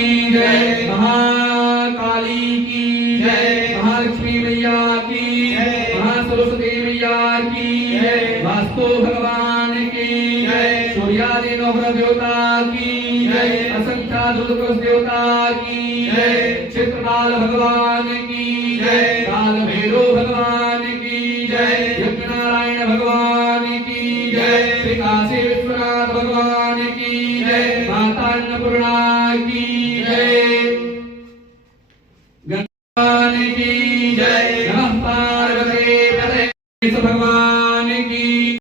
जय, महाकाली की जय, महालक्ष्मी मैया की जय, महासरस्वती मैया की जय, वास्तु भगवान की जय, सूर्यादि नवग्रह देवता की जय, असंख्यात देवता की जय, चित्रपाल भगवान की जय, काल भैरव भगवान की जय, यज्ञनारायण भगवान की जय, श्री काशी विश्वनाथ भगवान की जय, माता अन्नपूर्णा की भगवान की जय, नमः पार्वती पते भगवान